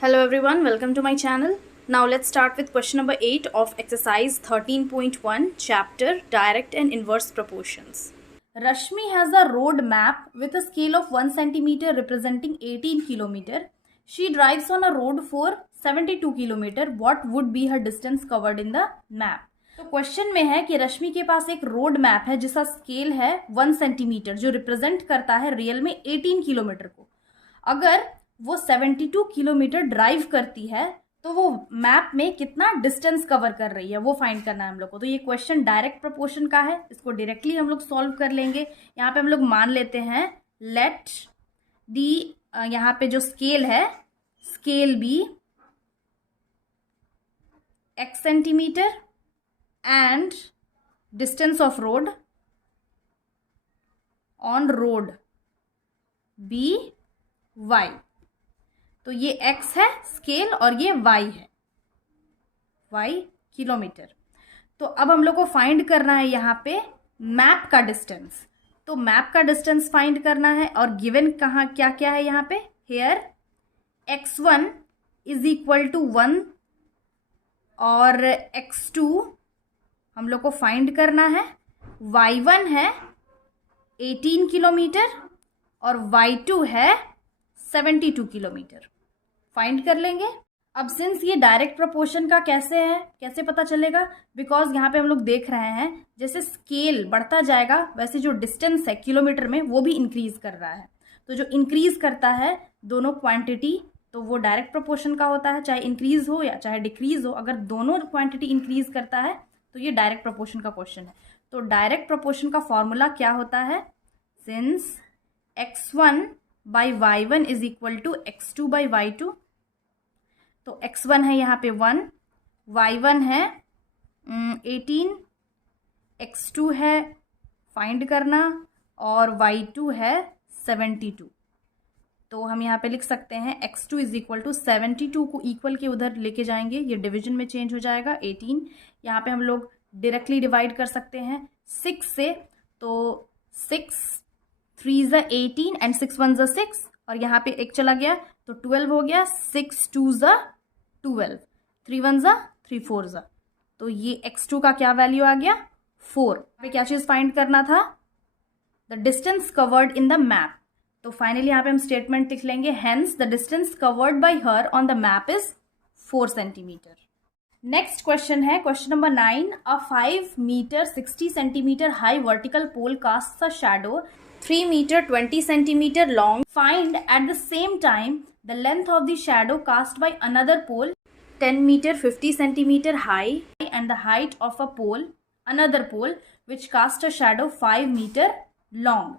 Hello everyone, welcome to my channel. Now let's start with question number 8 of exercise 13.1 chapter direct and inverse proportions. Rashmi has a road map with a scale of 1 centimeter representing 18 kilometer. She drives on a road for 72 kilometer. What would be her distance covered in the map? तो question में है कि रश्मि के पास एक road map है जिसका scale है 1 centimetre जो रिप्रेजेंट करता है रियल में 18 किलोमीटर को. अगर वो 72 किलोमीटर ड्राइव करती है तो वो मैप में कितना डिस्टेंस कवर कर रही है वो फाइंड करना है हम लोग को. तो ये क्वेश्चन डायरेक्ट प्रोपोर्शन का है, इसको डायरेक्टली हम लोग सॉल्व कर लेंगे. यहाँ पे हम लोग मान लेते हैं लेट दी यहाँ पे जो स्केल है scale be x centimetre and distance of road on road be y. तो ये x है स्केल और ये y है, y किलोमीटर. तो अब हम लोग को फाइंड करना है यहाँ पे मैप का डिस्टेंस. तो मैप का डिस्टेंस फाइंड करना है और गिवन कहाँ क्या क्या है यहाँ पे. Hair x1 is equal to 1 और x2 हम लोग को फाइंड करना है. y1 है 18 किलोमीटर और y2 है 72 किलोमीटर. फाइंड कर लेंगे. अब सिंस ये डायरेक्ट प्रोपोर्शन का कैसे पता चलेगा, बिकॉज यहाँ पे हम लोग देख रहे हैं जैसे स्केल बढ़ता जाएगा वैसे जो डिस्टेंस है किलोमीटर में वो भी इंक्रीज कर रहा है. तो जो इंक्रीज करता है दोनों क्वांटिटी तो वो डायरेक्ट प्रोपोर्शन का होता है, चाहे इंक्रीज हो या चाहे डिक्रीज हो. अगर दोनों क्वांटिटी इंक्रीज करता है तो ये डायरेक्ट प्रोपोर्शन का क्वेश्चन है. तो डायरेक्ट प्रोपोर्शन का फॉर्मूला क्या होता है, since x1 by y1 is equal to x2 by y2. तो x1 है यहाँ पे 1, y1 है 18, x2 है फाइंड करना और y2 है 72. तो हम यहाँ पे लिख सकते हैं x2 इज इक्वल टू 72 को इक्वल के उधर लेके जाएंगे, ये डिवीजन में चेंज हो जाएगा. 18 यहाँ पे हम लोग डायरेक्टली डिवाइड कर सकते हैं 6 से. तो 6 3 ज़ा 18 एंड 6 1 ज़ा 6 और यहाँ पे एक चला गया तो 12 हो गया. 6 2 ज़ा 12, 3 1 ज़ा 3 4 ज़ा. तो ये x2 का क्या वैल्यू आ गया 4. यहाँ पे क्या चीज़ फाइंड करना था, the distance covered in the map. तो फाइनली यहाँ पे हम स्टेटमेंट लिख लेंगे hence the distance covered by her on the map is 4 centimetre. Next question है question number 9. A 5 metre 60 centimetre high vertical pole casts a shadow 3 meter 20 centimeter long. Find at the same time the length of the shadow cast by another pole 10 meter 50 centimeter high and the height of a pole another pole which cast a shadow 5 meter long.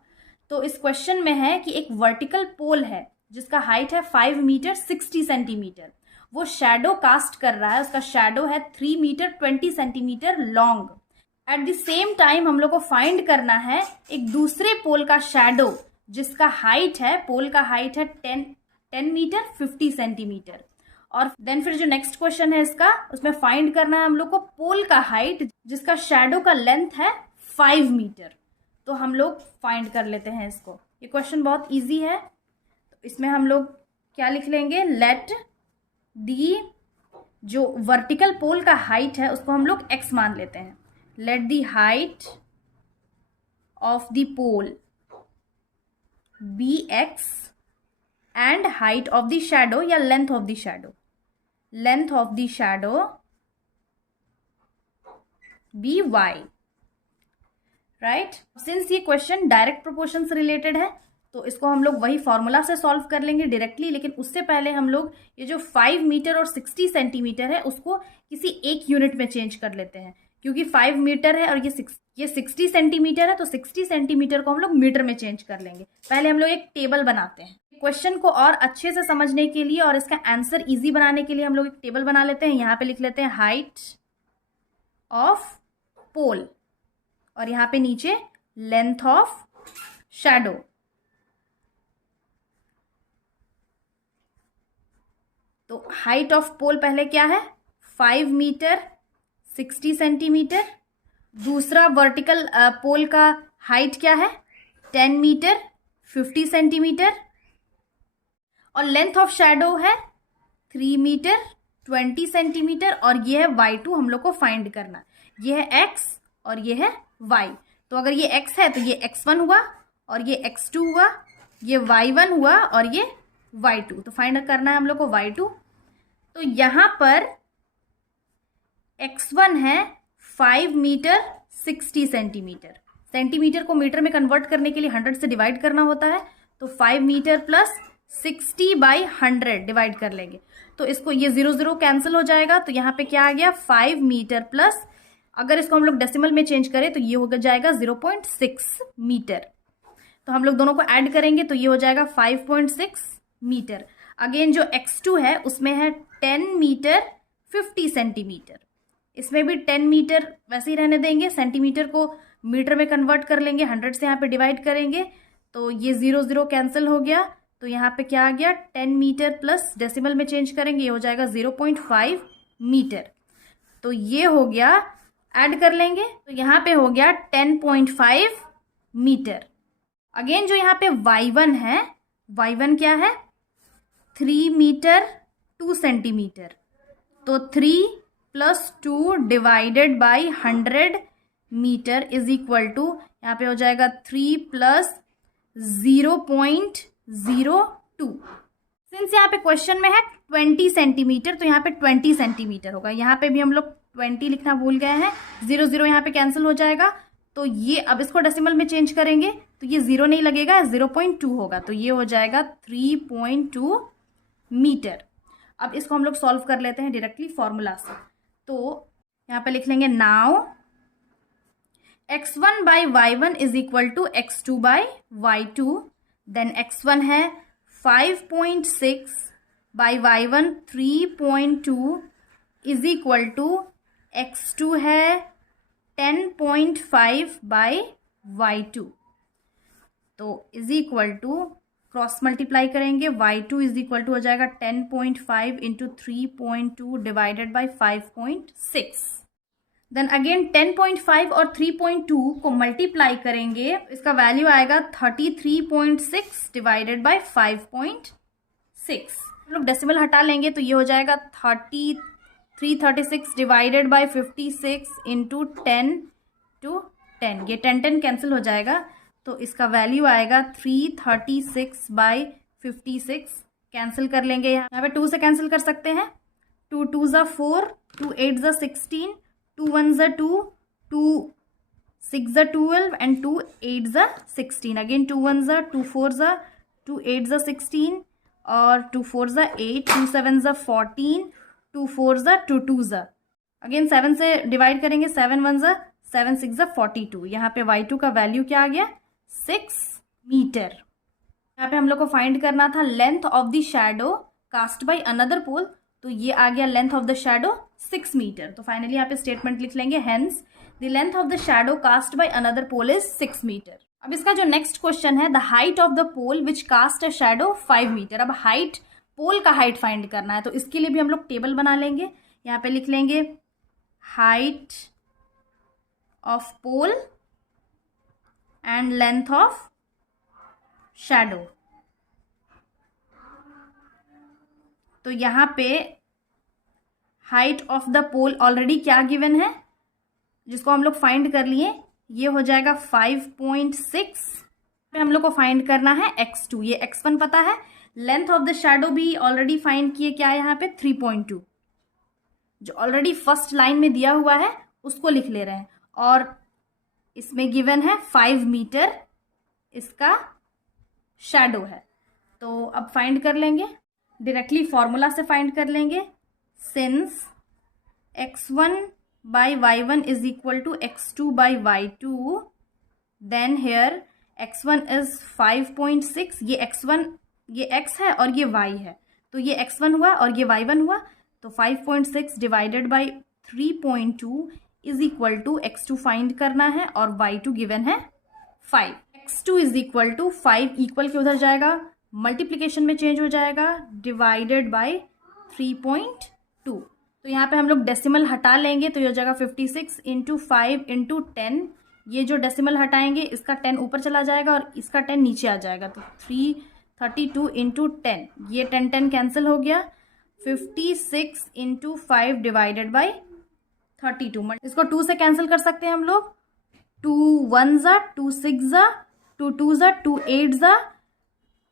तो इस question में है कि एक vertical पोल है जिसका height है 5 metre 60 centimetre. वो शैडो कास्ट कर रहा है, उसका शैडो है 3 metre 20 centimetre long. At the same time हम लोग को फाइंड करना है एक दूसरे पोल का शैडो जिसका हाइट है, पोल का हाइट है 10 मीटर 50 सेंटीमीटर. और देन फिर जो नेक्स्ट क्वेश्चन है इसका उसमें फाइंड करना है हम लोग को पोल का हाइट जिसका शैडो का लेंथ है 5 मीटर. तो हम लोग फाइंड कर लेते हैं इसको. ये क्वेश्चन बहुत इजी है. तो इसमें हम लोग क्या लिख लेंगे, लेट दी जो वर्टिकल पोल का हाइट है उसको हम लोग x मान लेते हैं. Let the height of the pole be x and height of the shadow या length of the shadow be y. right? Since ये क्वेश्चन डायरेक्ट प्रोपोर्शन से रिलेटेड है तो इसको हम लोग वही फॉर्मूला से सॉल्व कर लेंगे डायरेक्टली. लेकिन उससे पहले हम लोग ये जो 5 मीटर और 60 सेंटीमीटर है उसको किसी एक यूनिट में चेंज कर लेते हैं क्योंकि 5 मीटर है और ये 60 सेंटीमीटर है. तो 60 सेंटीमीटर को हम लोग मीटर में चेंज कर लेंगे. पहले हम लोग एक टेबल बनाते हैं. क्वेश्चन को और अच्छे से समझने के लिए और इसका आंसर इजी बनाने के लिए हम लोग एक टेबल बना लेते हैं. यहाँ पे लिख लेते हैं हाइट ऑफ पोल और यहाँ पे नीचे लेंथ ऑफ शैडो. तो हाइट ऑफ पोल पहले क्या है 5 मीटर 60 सेंटीमीटर. दूसरा वर्टिकल पोल का हाइट क्या है 10 मीटर 50 सेंटीमीटर. और लेंथ ऑफ शैडो है 3 मीटर 20 सेंटीमीटर, और ये है y2 हम लोग को फाइंड करना। ये है x और ये है y। तो अगर ये x है तो ये x1 हुआ और ये x2 हुआ, ये y1 हुआ और ये y2। तो फाइंड करना है हम लोग को y2। तो यहाँ पर x1 है 5 मीटर 60 सेंटीमीटर। सेंटीमीटर को मीटर में कन्वर्ट करने के लिए 100 से डिवाइड करना होता है। तो 5 मीटर प्लस 60/100 डिवाइड कर लेंगे, तो इसको ये 0 0 कैंसिल हो जाएगा। तो यहाँ पे क्या आ गया 5 मीटर प्लस, अगर इसको हम लोग डेसिमल में चेंज करें तो ये हो जाएगा 0.6 मीटर। तो हम लोग दोनों को ऐड करेंगे तो ये हो जाएगा 5.6 मीटर। अगेन जो x2 है उसमें है 10 मीटर 50 सेंटीमीटर। इसमें भी 10 मीटर वैसे ही रहने देंगे, सेंटीमीटर को मीटर में कन्वर्ट कर लेंगे, 100 से यहाँ पे डिवाइड करेंगे तो ये 0 0 कैंसिल हो गया। तो यहाँ पे क्या आ गया 10 मीटर प्लस डेसिमल में चेंज करेंगे, ये हो जाएगा 0.5 मीटर। तो ये हो गया, ऐड कर लेंगे तो यहाँ पे हो गया 10.5 मीटर। अगेन जो यहाँ पे y1 है, y1 क्या है 3 मीटर 2 सेंटीमीटर। तो 3 + 2 divided by 100 metre is equal to, यहाँ पे हो जाएगा 3 + 0.02। सिंस यहाँ पे क्वेश्चन में है 20 सेंटीमीटर तो यहाँ पे 20 सेंटीमीटर होगा। यहाँ पे भी हम लोग 20 लिखना भूल गए हैं, 0 0 यहाँ पे कैंसिल हो जाएगा। तो ये अब इसको डेसिमल में चेंज करेंगे तो ये 0 नहीं लगेगा, 0.2 होगा। तो ये हो जाएगा 3.2 मीटर। अब इसको हम लोग सॉल्व कर लेते हैं डायरेक्टली फॉर्मूला से। तो यहाँ पे लिख लेंगे now x1 by y1 is equal to x2 by y2। Then x1 है 5.6 by y1 3.2 is equal to x2 है 10.5 by y2। तो is equal to cross multiply करेंगे, y2 इज इक्वल टू हो जाएगा 10.5 into 3.2 divided by 5.6। Then again 10.5 और 3.2 को multiply करेंगे, इसका वैल्यू आएगा 33.6 डिवाइडेड बाई 5.6। हम लोग डेसिमल हटा लेंगे तो ये हो जाएगा 336 डिवाइडेड बाई 56 इंटू 10 टू 10। ये 10 कैंसिल हो जाएगा तो इसका वैल्यू आएगा 336/56। कैंसिल कर लेंगे, यहाँ पे 2 से कैंसिल कर सकते हैं। 2 2 ज़ा 4, 2 8 ज़ा 16, 2 1 ज़ा 2, 2 6 ज़ा 12 एंड 2 8 ज़ा 16। अगेन 2 1 ज़ा 2 4 ज़ा 2 8 ज़ा 16 और 2 4 ज़ा 8, 2 7 ज़ा 14, 2 4 ज़ा 2 2 ज़ा। अगेन 7 से डिवाइड करेंगे, 7 1 ज़ा 7 6 ज़ा 42। यहाँ पे y2 का वैल्यू क्या आ गया 6 मीटर। यहाँ पे हम लोग को फाइंड करना था length of the shadow cast by another pole. तो ये आ गया length of the shadow 6 metre. तो फाइनली यहाँ पे स्टेटमेंट लिख लेंगे hence the length of the shadow cast by another pole is 6 metre. अब इसका जो नेक्स्ट क्वेश्चन है the height of the pole which cast a shadow 5 metre. अब हाइट, पोल का हाइट फाइंड करना है तो इसके लिए भी हम लोग टेबल बना लेंगे। यहाँ पे लिख लेंगे height of pole and length of shadow. तो यहाँ पे height of the pole already क्या गिवन है जिसको हम लोग फाइंड कर लिए, ये हो जाएगा 5.6। हम लोग को फाइंड करना है x2, ये x1 पता है। लेंथ ऑफ द शैडो भी ऑलरेडी फाइंड किए, क्या है यहाँ पे 3.2, जो ऑलरेडी फर्स्ट लाइन में दिया हुआ है उसको लिख ले रहे हैं। और इसमें गिवन है 5 मीटर इसका शैडो है। तो अब फाइंड कर लेंगे, डायरेक्टली फॉर्मूला से फाइंड कर लेंगे। Since x1 by y1 is equal to x2 by y2, then here x1 is 5.6। ये x1, ये x है और ये y है, तो ये x1 हुआ और ये y1 हुआ। तो 5.6 divided by 3.2 is equal to x2 find करना है और y2 गिवन है 5। x2 is equal to 5 equal के उधर जाएगा, मल्टीप्लीकेशन में चेंज हो जाएगा, डिवाइडेड बाई 3.2। तो यहाँ पे हम लोग डेसिमल हटा लेंगे तो ये हो जाएगा 56 इंटू 5 इंटू 10। ये जो डेसिमल हटाएंगे इसका 10 ऊपर चला जाएगा और इसका 10 नीचे आ जाएगा। तो 332 इंटू 10, ये 10 10 कैंसिल हो गया। 56 इंटू 5 डिवाइडेड बाई 32। इसको 2 से कैंसिल कर सकते हैं हम लोग। 2 1 ज़ा, 2 6 ज़ा, 2 2 ज़ा, 2 8 ज़ा,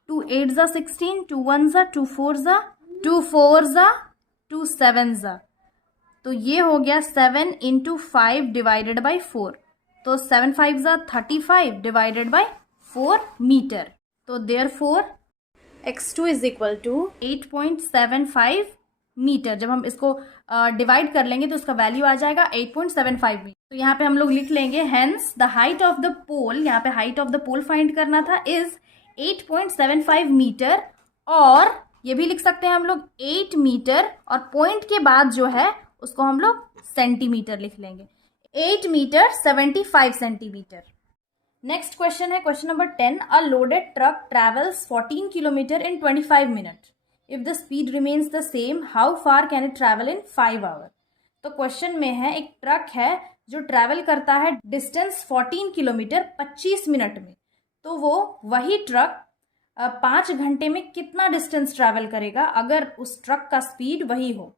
2 8 ज़ा 16, 2 1 ज़ा, 2 4 ज़ा, 2 4 ज़ा, 2 7 ज़ा। तो ये हो गया 7 इंटू 5 डिवाइडेड बाई 4। तो 7 5 ज़ा 35 डिवाइडेड बाई 4 मीटर। तो therefore x2 is equal to 8.75 metre. जब हम इसको डिवाइड कर लेंगे तो इसका वैल्यू आ जाएगा 8.75 मीटर। तो यहाँ पे हम लोग लिख लेंगे hence the height of the pole, यहाँ पे height of the pole find करना था, इज 8.75 मीटर। और ये भी लिख सकते हैं हम लोग 8 मीटर, और पॉइंट के बाद जो है उसको हम लोग सेंटीमीटर लिख लेंगे। 8 मीटर 75 सेंटीमीटर। नेक्स्ट क्वेश्चन है question number 10। A loaded truck travels 14 kilometre in 25 minute. If the speed remains the same, how far can it travel in 5 hour. तो क्वेश्चन में है एक ट्रक है जो ट्रैवल करता है डिस्टेंस 14 किलोमीटर 25 मिनट में। तो वो वही ट्रक 5 घंटे में कितना डिस्टेंस ट्रैवल करेगा अगर उस ट्रक का स्पीड वही हो।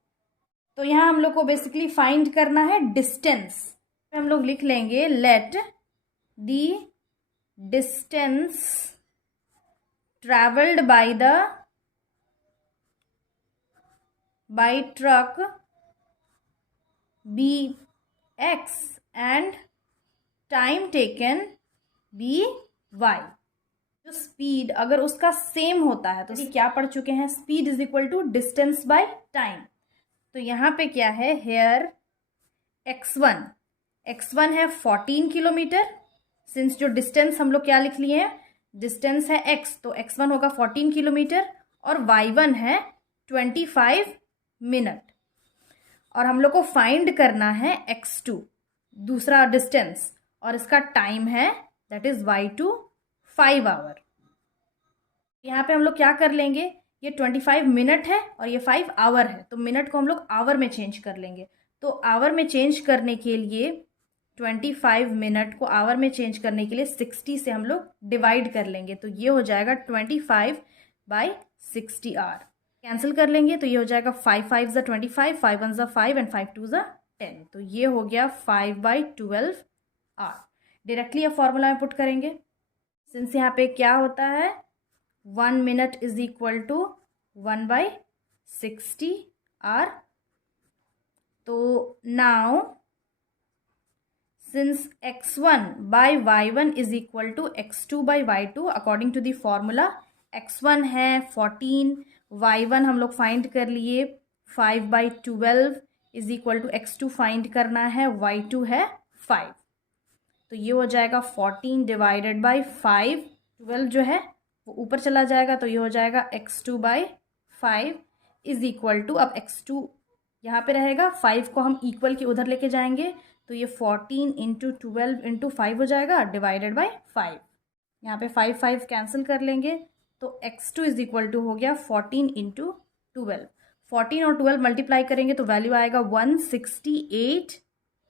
तो यहाँ हम लोग को बेसिकली फाइंड करना है डिस्टेंस। हम लोग लिख लेंगे let the distance travelled by truck be x and time taken be y। जो स्पीड अगर उसका सेम होता है तो क्या पढ़ चुके हैं, speed is equal to distance by time. तो यहाँ पे क्या है, हेयर x1 है 14 किलोमीटर। सिंस जो डिस्टेंस हम लोग क्या लिख लिए हैं, डिस्टेंस है x, तो x1 होगा 14 किलोमीटर और y1 है 25 मिनट। और हम लोग को फाइंड करना है x2 दूसरा डिस्टेंस, और इसका टाइम है दैट इज y2 5 आवर। यहाँ पे हम लोग क्या कर लेंगे, ये 25 मिनट है और ये 5 आवर है, तो मिनट को हम लोग आवर में चेंज कर लेंगे। तो आवर में चेंज करने के लिए 25 मिनट को आवर में चेंज करने के लिए 60 से हम लोग डिवाइड कर लेंगे। तो ये हो जाएगा 25/60 आवर। कैंसिल कर लेंगे तो ये हो जाएगा 5 5 ज़ा 25, 5 1 ज़ा 5 एंड 5 2 ज़ा 10। तो ये हो गया 5/12 आवर। डायरेक्टली अब फॉर्मूला में पुट करेंगे। सिंस यहाँ पे क्या होता है, 1 minute is equal to 1/60 hour. तो now since x1 by y1 is equal to x2 by y2 according to the formula, x1 है 14, y1 हम लोग फाइंड कर लिए 5/12 is equal to x2 find करना है, y2 है 5। तो ये हो जाएगा 14 डिवाइडेड बाई 5, 12 जो है वो ऊपर चला जाएगा, तो ये हो जाएगा x2/5 इज इक्वल टू, अब x2 यहाँ पे रहेगा, 5 को हम इक्वल के उधर लेके जाएंगे, तो ये 14 इंटू 12 इंटू 5 हो जाएगा डिवाइडेड बाई 5। यहाँ पे 5 5 कैंसिल कर लेंगे, तो x2 इज इक्वल टू हो गया 14 इंटू 12। 14 और 12 मल्टीप्लाई करेंगे तो वैल्यू आएगा 168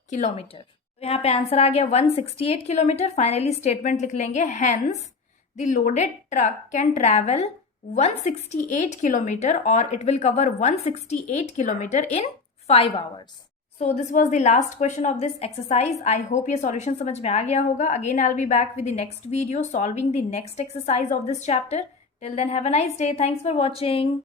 किलोमीटर। तो यहाँ पे आंसर आ गया 168 किलोमीटर। फाइनली स्टेटमेंट लिख लेंगे, hence the loaded truck can travel 168 kilometre और it will cover 168 kilometre in 5 hours. So this was the last question of this exercise. I hope ये solution समझ में आ गया होगा. Again I'll be back with the next video solving the next exercise of this chapter. Till then have a nice day. Thanks for watching.